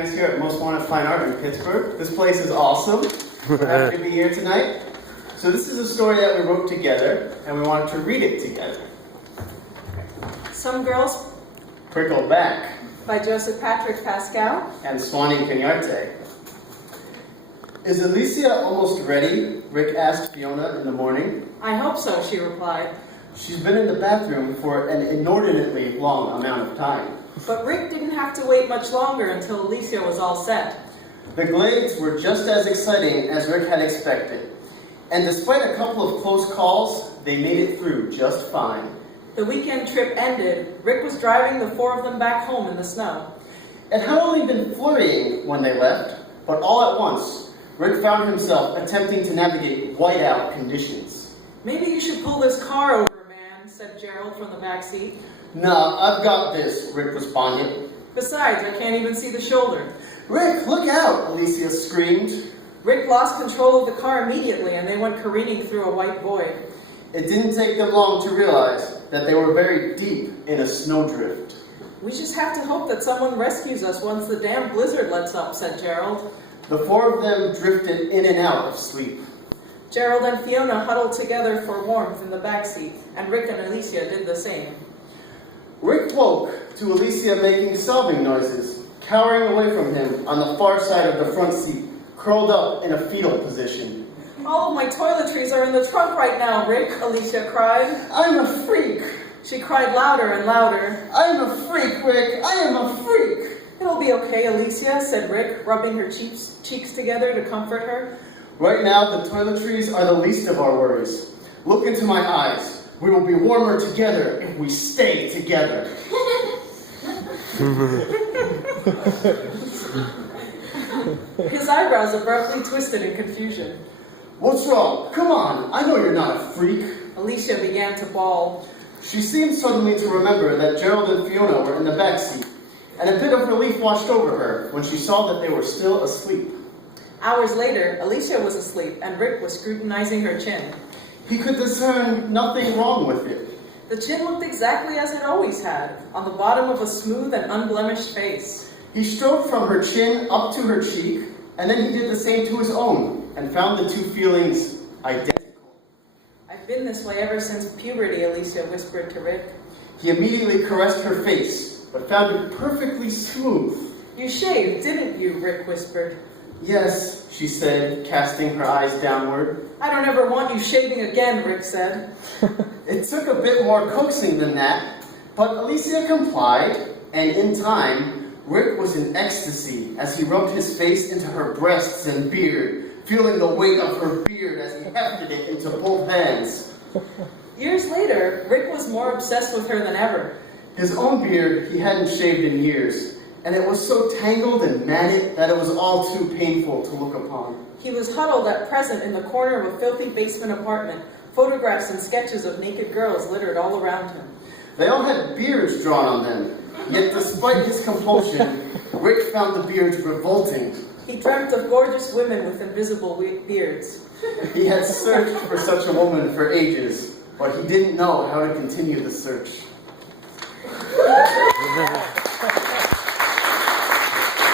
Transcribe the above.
Us here at Most Wanted Fine Art in Pittsburgh. This place is awesome. We're happy to be here tonight. So this is a story that we wrote together, and we wanted to read it together. Some Girls Pickle Back by Joseph Patrick Pascal and Suany Cañarte. Is Alicia almost ready? Rick asked Fiona in the morning. I hope so, she replied. She's been in the bathroom for an inordinately long amount of time. But Rick didn't have to wait much longer until Alicia was all set. The glades were just as exciting as Rick had expected. And despite a couple of close calls, they made it through just fine. The weekend trip ended. Rick was driving the four of them back home in the snow. It had only been flurrying when they left, but all at once, Rick found himself attempting to navigate whiteout conditions. Maybe you should pull this car over, man, said Gerald from the back seat. Nah, I've got this, Rick responded. Besides, I can't even see the shoulder. Rick, look out, Alicia screamed. Rick lost control of the car immediately, and they went careening through a white void. It didn't take them long to realize that they were very deep in a snowdrift. We just have to hope that someone rescues us once the damn blizzard lets up, said Gerald. The four of them drifted in and out of sleep. Gerald and Fiona huddled together for warmth in the back seat, and Rick and Alicia did the same. Rick woke to Alicia making sobbing noises, cowering away from him on the far side of the front seat, curled up in a fetal position. All of my toiletries are in the trunk right now, Rick, Alicia cried. I'm a freak. She cried louder and louder. I'm a freak, Rick. I am a freak. It'll be okay, Alicia, said Rick, rubbing her cheeks together to comfort her. Right now, the toiletries are the least of our worries. Look into my eyes. We will be warmer together if we stay together. His eyebrows abruptly twisted in confusion. What's wrong? Come on, I know you're not a freak. Alicia began to bawl. She seemed suddenly to remember that Gerald and Fiona were in the back seat, and a bit of relief washed over her when she saw that they were still asleep. Hours later, Alicia was asleep, and Rick was scrutinizing her chin. He could discern nothing wrong with it. The chin looked exactly as it always had, on the bottom of a smooth and unblemished face. He strode from her chin up to her cheek, and then he did the same to his own, and found the two feelings identical. I've been this way ever since puberty, Alicia whispered to Rick. He immediately caressed her face, but found it perfectly smooth. You shaved, didn't you? Rick whispered. Yes, she said, casting her eyes downward. I don't ever want you shaving again, Rick said. It took a bit more coaxing than that, but Alicia complied, and in time, Rick was in ecstasy as he rubbed his face into her breasts and beard, feeling the weight of her beard as he hefted it into both hands. Years later, Rick was more obsessed with her than ever. His own beard he hadn't shaved in years, and it was so tangled and matted that it was all too painful to look upon. He was huddled at present in the corner of a filthy basement apartment, photographs and sketches of naked girls littered all around him. They all had beards drawn on them, yet despite his compulsion, Rick found the beards revolting. He dreamt of gorgeous women with invisible beards. He had searched for such a woman for ages, but he didn't know how to continue the search.